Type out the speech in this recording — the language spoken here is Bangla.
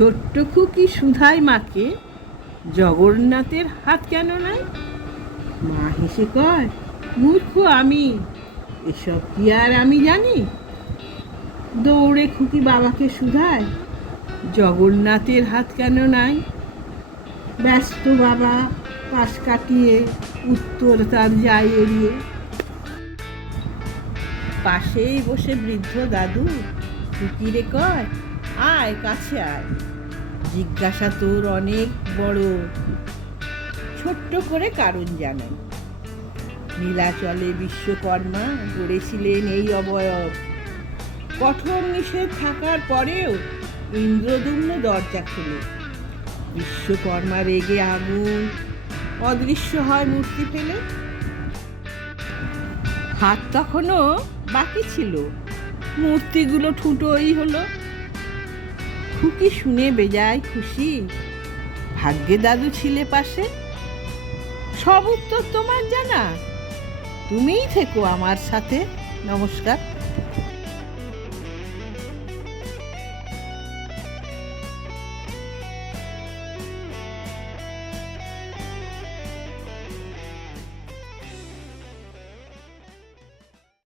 ছোট্ট খুকি সুধাই মাকে জগন্নাথের হাত কেন নাই? মা হেসে কয়, মূর্খ আমি, এসব কি আর আমি জানি? দৌড়ে খুকি বাবাকে শুধায়, জগন্নাথের হাত কেন নাই? ব্যস্ত বাবা পাশ কাটিয়ে উত্তর তার যায় এড়িয়ে। পাশেই বসে বৃদ্ধ দাদু খুকিরে কয়, আয় কাছে আয়, জিজ্ঞাসা তোর অনেক বড়। ছোট্ট করে কারণ জানাই, নীলাচলে বিশ্বকর্মা গড়েছিলেন এই অবয়ব। কঠোর নিষেধ থাকার পরেও ইন্দ্রদুম্ন দরজা খুলে। বিশ্বকর্মা রেগে আগুন, অদৃশ্য হয় মূর্তি ফেলে। হাত তখনও বাকি ছিল, মূর্তিগুলো ঠুটোই হলো। খুকি শুনে বেজায় খুশি, ভাগ্যে দাদু ছিলে পাশে। সব উত্তর তোমার জানা, তুমিই থেকো আমার সাথে। নমস্কার।